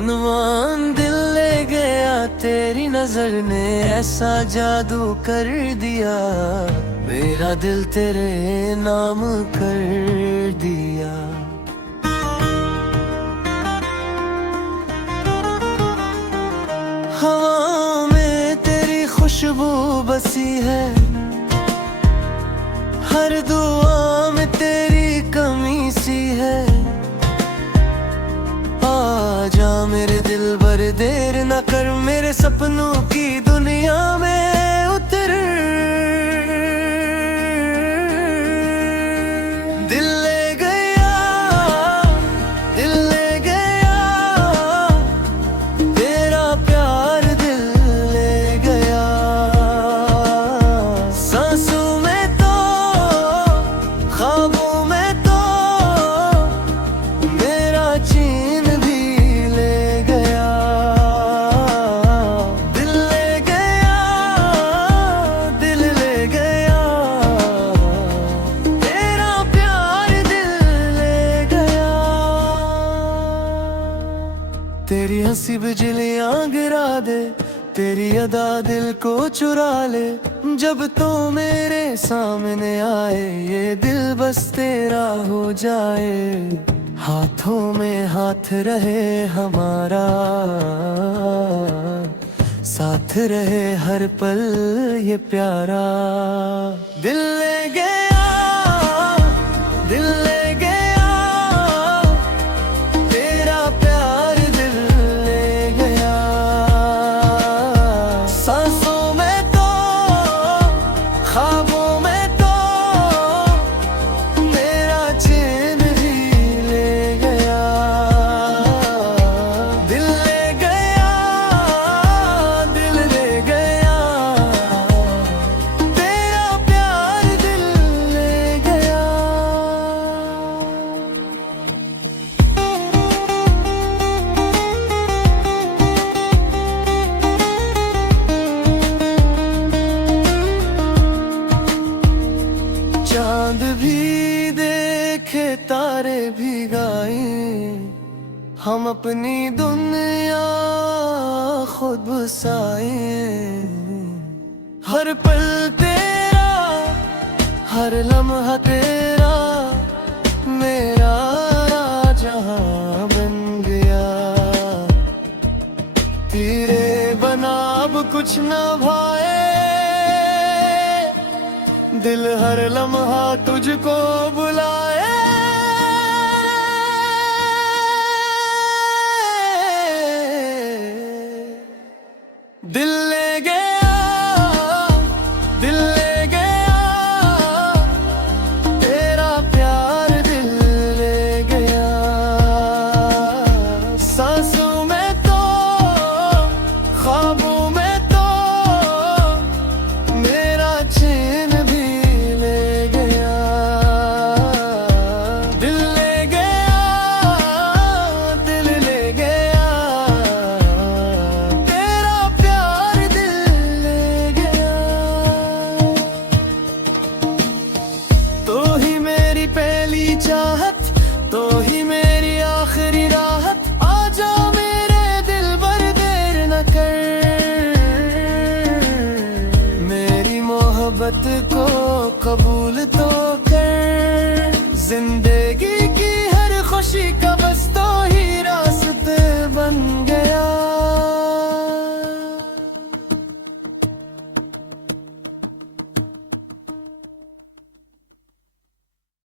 अनवान दिल ले गया, तेरी नजर ने ऐसा जादू कर दिया, मेरा दिल तेरे नाम कर दिया। हवाओं में तेरी खुशबू बसी है, हर दुआ में तेरी कमी सी है। आजा मेरे दिल भर, देर न कर, मेरे सपनों की दुनिया में उतर। दिल ले गया, दिल ले गया, तेरा प्यार दिल ले गया। सांसों में तो, ख्वाबों में तो, मेरा चैन भी ले गया। दिल ले गया, दिल ले गया, तेरा प्यार दिल ले गया। तेरी हंसी बिजलियां गिरा दे, तेरी अदा दिल को चुरा ले। जब तो मेरे सामने आए, ये दिल बस तेरा हो जाए। हाथों में हाथ रहे हमारा, साथ रहे हर पल ये प्यारा। दिल ले गया, दिल ले गया, तेरा प्यार दिल ले गया। सांसों में तो, ख्वाबों में तो, मेरा चैन भी ले गया। दिल ले गया, दिल ले गया, तेरा प्यार दिल ले गया। चांद भी देखे, तारे भी गाए, हम अपनी दुनिया खुद बसाए। हर पल तेरा, हर लम्हा तेरा, मेरा जहां बन गया। तेरे बना अब कुछ न भाए, दिल हर लम्हा तुझको बुलाए। दिल ले गया, दिल ले गया, तेरा प्यार दिल ले गया। सांसों में तो, ख्वाबों में तो, मेरा चैन भी ले गया। दिल ले गया, दिल ले गया, तेरा प्यार दिल ले गया। तो ही मेरी पहली चाहत, तो ही मेरी आखिरी राहत। आजा मेरे दिल भर, देर न कर, मेरी मोहब्बत को कबूल तो कर। जिंदगी